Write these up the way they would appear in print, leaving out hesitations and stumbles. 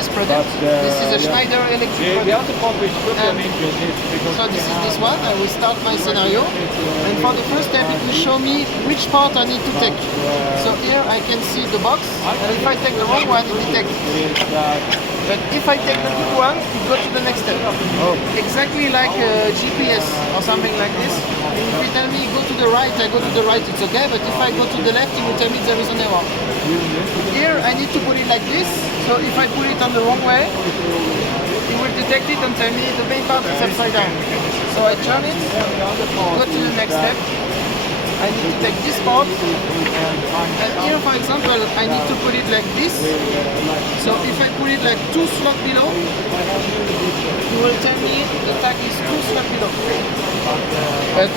this product. This is a Schneider electric product. So this is this one. I will start my scenario. And for the first step, it will show me which part I need to take. So here I can see the box. And if I take the wrong one, it detects. But if I take the good one, it goes to the next step. Exactly like GPS or something like this. If you tell me go to the right, I go to the right, it's okay. But if I go to the left, it will tell me there is an error. Here I need to put it like this. So if I put it on the wrong way, it will detect it and tell me the main part is upside down. So I turn it, go to the next step. I need to take this part, and here for example I need to put it like this. So if I put it like 2 slots below, it will tell me the tag is 2 slots below. But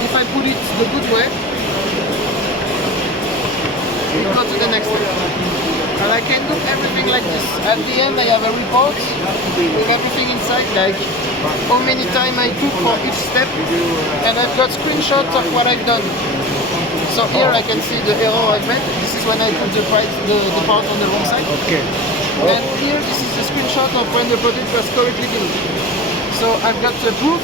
if I put it the good way, we go to the next step. And I can do everything like this. At the end I have a report with everything inside, like how many time I took for each step, and I've got screenshots of what I've done. So here I can see the error I've made. This is when I put the part on the wrong side. Okay. And here this is the screenshot of when the product was correctly built. So I've got the proof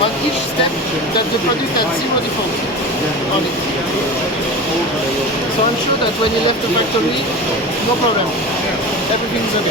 on each step that the product had 0 default on it. So I'm sure that when you left the factory, no problem. Everything is okay.